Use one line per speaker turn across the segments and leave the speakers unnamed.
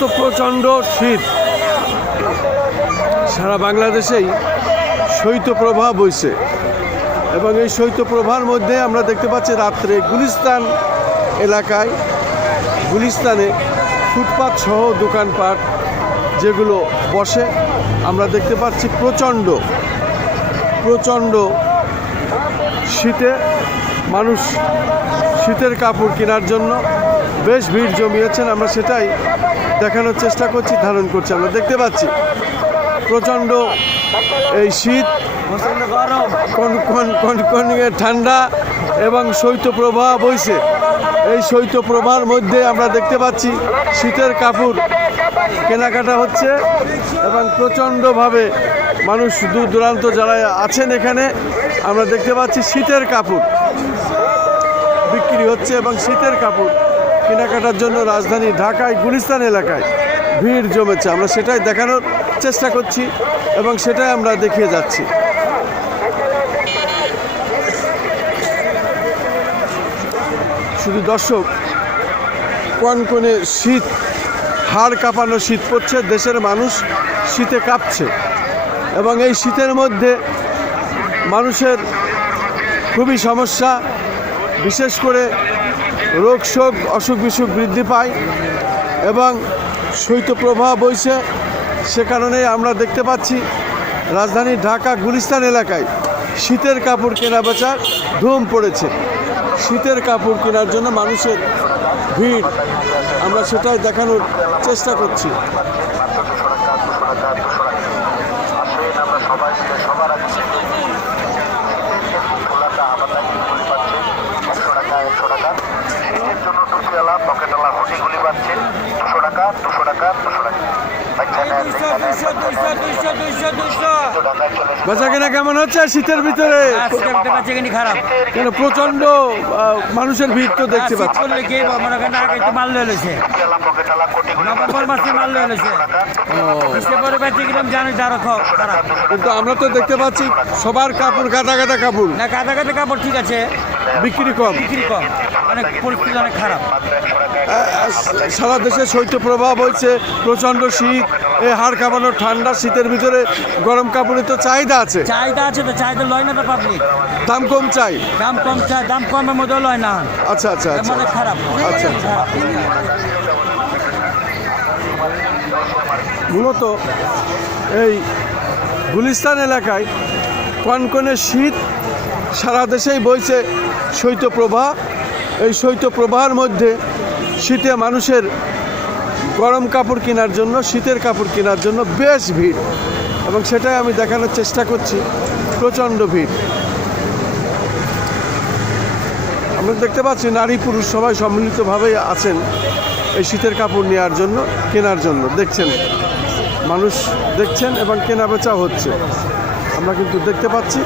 তো প্রচণ্ড শীত। সারা বাংলাদেশেই শৈত্যপ্রবাহ বইছে। এবং এই শৈত্যপ্রবাহের মধ্যে আমরা দেখতে পাচ্ছি রাত্রে গুলিস্তান এলাকায়, গুলিস্তানে ফুটপাত সহ দোকানপাট যেগুলো বসে, আমরা দেখতে পাচ্ছি প্রচণ্ড প্রচণ্ড শীতে মানুষ শীতের কাপড় কেনার জন্য বেশ ভিড় জমিয়েছেন। আমরা সেটাই দেখানোর চেষ্টা করছি, ধারণ করছি আমরা। দেখতে পাচ্ছি, প্রচণ্ড এই শীত ঠান্ডা এবং শৈত্যপ্রবাহ বইছে। এই শৈত্যপ্রবাহের মধ্যে আমরা দেখতে পাচ্ছি, শীতের কাপড় কেনাকাটা হচ্ছে এবং প্রচণ্ডভাবে মানুষ দূর দূরান্ত যারা আছেন এখানে, আমরা দেখতে পাচ্ছি শীতের কাপড় বিক্রি হচ্ছে এবং শীতের কাপড় কেনাকাটার জন্য রাজধানী ঢাকায়, গুলিস্তান এলাকায় ভিড় জমেছে। আমরা সেটাই দেখানোর চেষ্টা করছি এবং সেটাই আমরা দেখিয়ে যাচ্ছি। শুধু দর্শক, কোন কনকনে শীত, হাড় কাঁপানো শীত পড়ছে, দেশের মানুষ শীতে কাঁপছে। এবং এই শীতের মধ্যে মানুষের খুবই সমস্যা, বিশেষ করে রোগ শোক অসুখ বিসুখ বৃদ্ধি পায় এবং শৈত্যপ্রবাহ বইছে। সে কারণে আমরা দেখতে পাচ্ছি রাজধানী ঢাকা, গুলিস্তান এলাকায় শীতের কাপড় কেনা বেচার ধুম পড়েছে। শীতের কাপড় কেনার জন্য মানুষের ভিড়। আমরা সেটাই দেখানোর চেষ্টা করছি
আসেন আমরা সবাই মিলে সবার আগে থেকে খোলাটা আমাদের গুলি পাচ্ছে একশো টাকা একশো টাকা শীতের জন্য টুপিওয়ালা পকেটওয়ালা হুডিগুলি পাচ্ছে দুশো টাকা দুশো টাকা দুশো টাকা বাচ্চা নেন দেখা নেন বাচ্চা নেন দুশো টাকায় চলে এসেছে।
বেচা কেনা কেমন হচ্ছে? শীতের ভিতরে।
খারাপ
কেন আহ, মানুষের ভিড় তো দেখতে পাচ্ছি।
মাল নভেম্বর মাসে মাল লয়ে লইছে। ডিসেম্বরে বেঁচে গেলাম জানি তারও খারাপ।
কিন্তু আমরা তো দেখতে পাচ্ছি সবার কাপড় গাদা গাদা কাপড়।
না কাদা কাদা কাপড় ঠিক আছে।
বিক্রি কম।
বিক্রি কম। অনেক পরিস্থিতি অনেক খারাপ।
সারা দেশে শৈত্য প্রভাব হয়েছে প্রচণ্ড শীত। এই হাড় কাঁপানো ঠান্ডা শীতের ভিতরে গরম কাপড়ের তো চাহিদা আছে।
চাহিদা আছে তো চাহিদা লয় না তো পাবলিক
দাম কম চাই।
দাম কম চাই দাম কমের মধ্যে লয় না।
আচ্ছা আচ্ছা আচ্ছা।
খারাপ।
আচ্ছা। মূলত এই গুলিস্তান এলাকায় কনকনে শীত সারা দেশেই বইছে শৈত্যপ্রবাহ। এই শৈত্যপ্রবাহের মধ্যে শীতে মানুষের গরম কাপড় কেনার জন্য, শীতের কাপড় কেনার জন্য বেশ ভিড়। এবং সেটাই আমি দেখানোর চেষ্টা করছি, প্রচণ্ড ভিড়। আমরা দেখতে পাচ্ছি নারী পুরুষ সবাই সম্মিলিতভাবে আছেন এই শীতের কাপড় নেওয়ার জন্য, কেনার জন্য। দেখছেন, মানুষ দেখছেন এবং কেনা বেচা হচ্ছে। আমরা কিন্তু দেখতে পাচ্ছি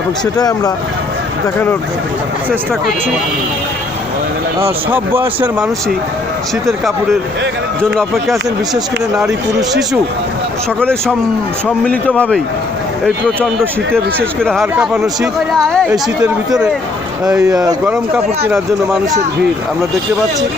এবং সেটাই আমরা দেখানোর চেষ্টা করছি। সব বয়সের মানুষই শীতের কাপড়ের জন্য অপেক্ষা আছেন, বিশেষ করে নারী, পুরুষ, শিশু। সকলে সম- সম্মিলিতভাবেই এই প্রচণ্ড শীতে, বিশেষ করে হাড় কাঁপানো শীত, এই শীতের ভিতরে এই গরম কাপড় কেনার জন্য মানুষের ভিড়। আমরা দেখতে পাচ্ছি